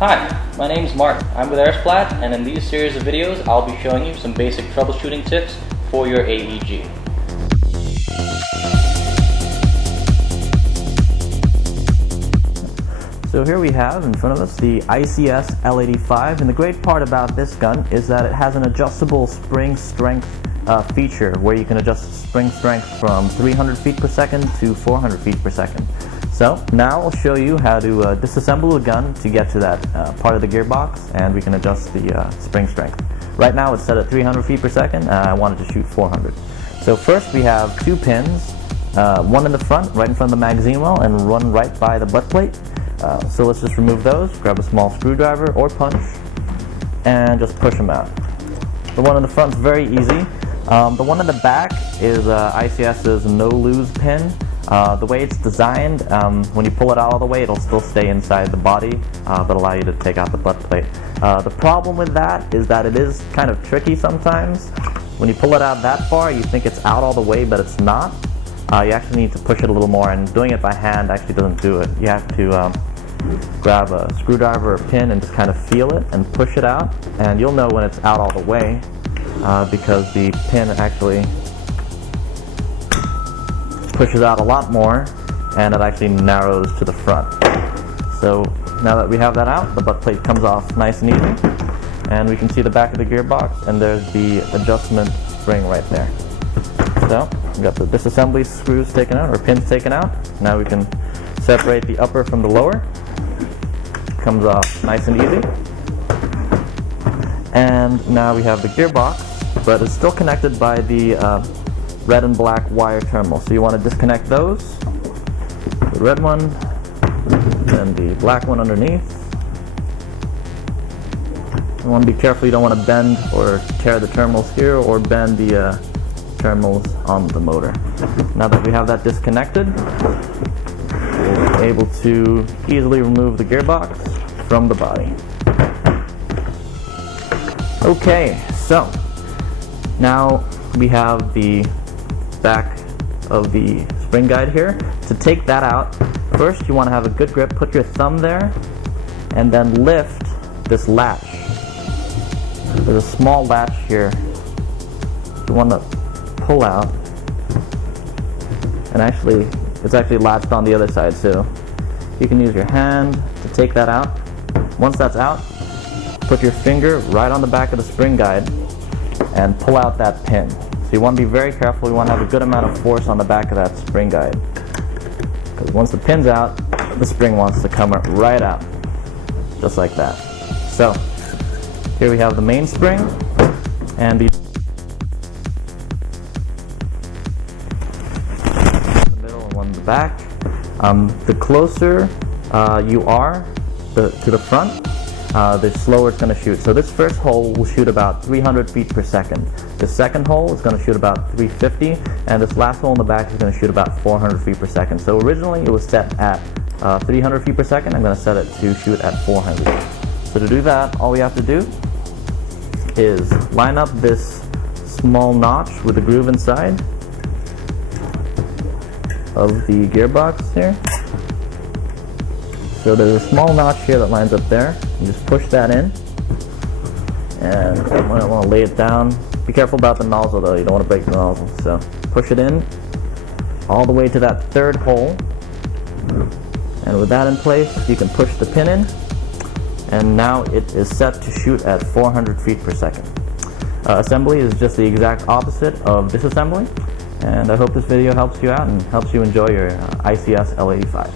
Hi, my name is Martin. I'm with AirSplat, and in these series of videos I'll be showing you some basic troubleshooting tips for your AEG. So here we have in front of us the ICS L85, and the great part about this gun is that it has an adjustable spring strength feature where you can adjust spring strength from 300 feet per second to 400 feet per second. So now I'll show you how to disassemble a gun to get to that part of the gearbox, and we can adjust the spring strength. Right now it's set at 300 feet per second, and I wanted to shoot 400. So first we have two pins, one in the front, right in front of the magazine well, and one right by the butt plate. So let's just remove those, grab a small screwdriver or punch, and just push them out. The one in the front is very easy. The one in the back is ICS's no-lose pin. The way it's designed, when you pull it out all the way, it'll still stay inside the body, but allow you to take out the butt plate. The problem with that is that it is kind of tricky sometimes. When you pull it out that far, you think it's out all the way, but it's not. You actually need to push it a little more, and doing it by hand actually doesn't do it. You have to grab a screwdriver or pin and just kind of feel it and push it out, and you'll know when it's out all the way because the pin actually pushes out a lot more, and it actually narrows to the front. So now that we have that out, the butt plate comes off nice and easy, and we can see the back of the gearbox, and there's the adjustment spring right there. So we got the disassembly screws taken out, or pins taken out. Now we can separate the upper from the lower. Comes off nice and easy. And now we have the gearbox, but it's still connected by the red and black wire terminals. So you want to disconnect those. The red one, and the black one underneath. You want to be careful, you don't want to bend or tear the terminals here, or bend the terminals on the motor. Now that we have that disconnected, we'll be able to easily remove the gearbox from the body. Okay, so now we have the back of the spring guide here. To take that out, first you want to have a good grip, put your thumb there, and then lift this latch. There's a small latch here. You want to pull out, and actually it's actually latched on the other side, so you can use your hand to take that out. Once that's out, put your finger right on the back of the spring guide and pull out that pin. So you want to be very careful. You want to have a good amount of force on the back of that spring guide, because once the pin's out, the spring wants to come right out, just like that. So here we have the main spring and the middle and one in the back. The closer you are to the front, the slower it's going to shoot. So this first hole will shoot about 300 feet per second. The second hole is going to shoot about 350, and this last hole in the back is going to shoot about 400 feet per second. So originally it was set at 300 feet per second. I'm going to set it to shoot at 400. So to do that, all we have to do is line up this small notch with a groove inside of the gearbox here. So there's a small notch here that lines up there. You just push that in, and you might want to lay it down. Be careful about the nozzle though, you don't want to break the nozzle. So push it in all the way to that third hole, and with that in place you can push the pin in, and now it is set to shoot at 400 feet per second. Assembly is just the exact opposite of disassembly, and I hope this video helps you out and helps you enjoy your ICS L85.